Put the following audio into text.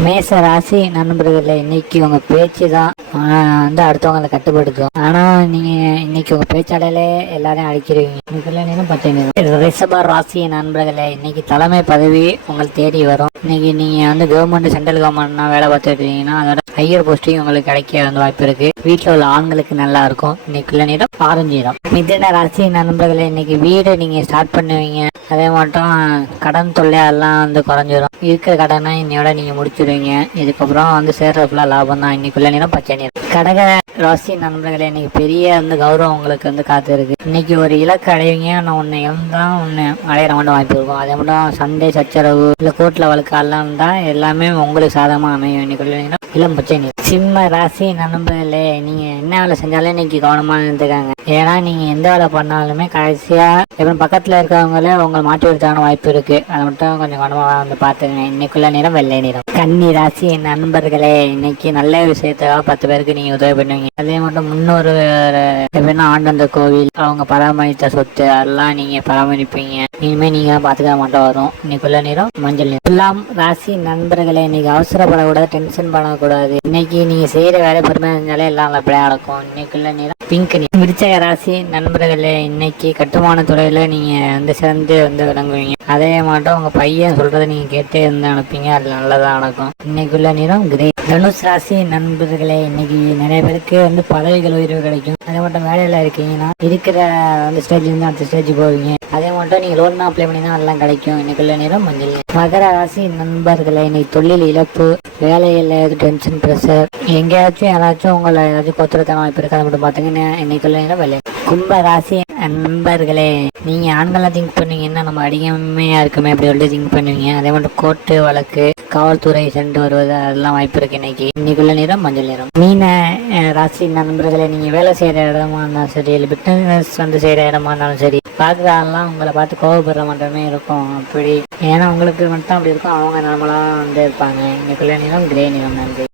மேச ராசி நண்பர்களே இன்னைக்கு உங்க பேச்சு தான் வந்து அடுத்தவங்களை கட்டுப்படுத்தும். ஆனா நீங்க இன்னைக்கு உங்க பேச்சாலையிலே எல்லாரையும் அடிக்கிறீங்க. இன்னைக்குள்ள நேரம் ரிஷப ராசி நண்பர்களே இன்னைக்கு தலைமை பதவி உங்களை தேடி வரும். இன்னைக்கு நீங்க வந்து கவர்மெண்ட் சென்ட்ரல் கவர்மெண்ட்னா வேலை பார்த்துட்டு இருக்கீங்கன்னா அதோட ஹையர் போஸ்டிங் உங்களுக்கு கிடைக்க வந்து வாய்ப்பு இருக்கு. வீட்டில் உள்ள ஆண்களுக்கு நல்லா இருக்கும். இன்னைக்குள்ள நேரம் ஆரஞ்சு நிறம் மிதன ராசி நண்பர்களே இன்னைக்கு வீடு நீங்க ஸ்டார்ட் பண்ணுவீங்க. அதே மட்டும் கடன் தொல்லையெல்லாம் வந்து குறைஞ்சிரும். இருக்கிற கடனை இன்னையோட நீங்க முடிச்சிடுவீங்க இதுக்கப்புறம் வந்து சேர்ற லாபம் தான் இன்னைக்குள்ள நேரம் பச்சை நிறம் கடக ராசி நண்பர்களே இன்னைக்கு பெரிய வந்து கௌரவம் உங்களுக்கு வந்து காத்து இருக்கு இன்னைக்கு ஒரு இலக்கு அடைவீங்க நான் உன்னை தான் உன்னை அடையிற மட்டும் வாய்ப்பு இருக்கும் அதே மட்டும் சண்டே சச்சரவு இல்லை கோர்ட்டில் வழக்கு எல்லாம் தான் எல்லாமே உங்களுக்கு சாதகமாக அமையும். இன்னைக்கு இளம் பச்சை நிறம் சிம்ம ராசி நண்பர்களே நீங்கள் என்ன வேலை செஞ்சாலும் இன்னைக்கு கவனமாக இருந்துக்காங்க ஏன்னா நீங்கள் எந்த வேலை பண்ணாலுமே கடைசியாக எப்படி பக்கத்தில் இருக்கிறவங்களே உங்களை மாற்றி விடுறதுக்கான வாய்ப்பு இருக்குது அதை மட்டும் கொஞ்சம் கவனமாக வந்து பாத்துக்கங்க இன்னைக்குள்ள நிறம் வெள்ளை நிறம். கன்னி ராசி நண்பர்களே இன்னைக்கு நல்ல விஷயத்துக்காக பத்து பேருக்கு நீங்கள் உதவி பண்ணுவீங்க. அதே மட்டும் முன்னொரு எப்படின்னா ஆண்டந்த கோவில் அவங்க பராமரித்த சொத்து அதெல்லாம் நீங்கள் பராமரிப்பீங்க. இனிமே நீங்க பாத்துக்க மாட்டோம் வரும். இன்னைக்குள்ள நிறம் மஞ்சள் நேரம். எல்லாம் ராசி நண்பர்களே இன்னைக்கு அவசரப்படக்கூடாது டென்ஷன் பண்ணக்கூடாது. இன்னைக்கு நீங்க செய்யற வேலை பொறுமையா இருந்தாலே எல்லாம் நல்லபடியா நடக்கும். இன்னைக்குள்ள நேரம் பிங்க் நிறம் விருச்சக ராசி நண்பர்களே இன்னைக்கு கட்டுமான துறையில நீங்க வந்து சிறந்து வந்து விளங்குவீங்க. அதே மாட்டோம் உங்க பையன் சொல்றதை நீங்க கேட்டே இருந்து அனுப்பீங்க. அது நல்லதா நடக்கும். இன்னைக்குள்ள நிறம் கிரே. தனுஷ் ராசி நண்பர்களே இன்னைக்கு நிறைய பேருக்கு வந்து பதவிகள் உயர்வு கிடைக்கும். அதே மட்டும் வேலையில இருக்கீங்கன்னா இருக்கிற வந்து ஸ்டேஜ் இருந்து அடுத்த ஸ்டேஜ் போவீங்க. அதே மட்டும் நீங்க லோன் அப்ளை பண்ணி தான் எல்லாம் கிடைக்கும். இன்னைக்குள்ள நிறம் மஞ்சள் மகர ராசி நண்பர்களே இன்னைக்கு தொழில் இழப்பு வேலையில் டென்ஷன் ப்ரெஷர் எங்கேயாச்சும் யாராச்சும் உங்களை ஏதாச்சும் கொத்துறதுக்கான வாய்ப்பு இருக்கா அதை மட்டும் பார்த்தீங்கன்னா இன்னைக்குள்ள நேரம் வேலை கும்ப ராசி நண்பர்களே நீங்க ஆண்களாக திங்க் பண்ணுவீங்கன்னா நம்ம அடிமையா இருக்குமே அப்படி சொல்லிட்டு திங்க் பண்ணுவீங்க. அதே மட்டும் கோர்ட்டு வழக்கு காவல்துறை சென்று வருவது அதெல்லாம் வாய்ப்பு இருக்கு இன்னைக்கு. இன்னைக்குள்ள நிறம் மஞ்சள் நிறம் மீன ராசி நண்பர்களை நீங்க வேலை செய்யற இடமா இருந்தாலும் சரி இல்லை பிட்னஸ் வந்து செய்யற இடமா இருந்தாலும் சரி பார்க்குறதெல்லாம் உங்களை பார்த்து கோவப்படுற மட்டுமே இருக்கும். அப்படி. ஏன்னா உங்களுக்கு மட்டும் அப்படி இருக்கும். அவங்க நார்மலா வந்து இருப்பாங்க. இன்னைக்குள்ள நிறம் கிரே நிறம் நன்றி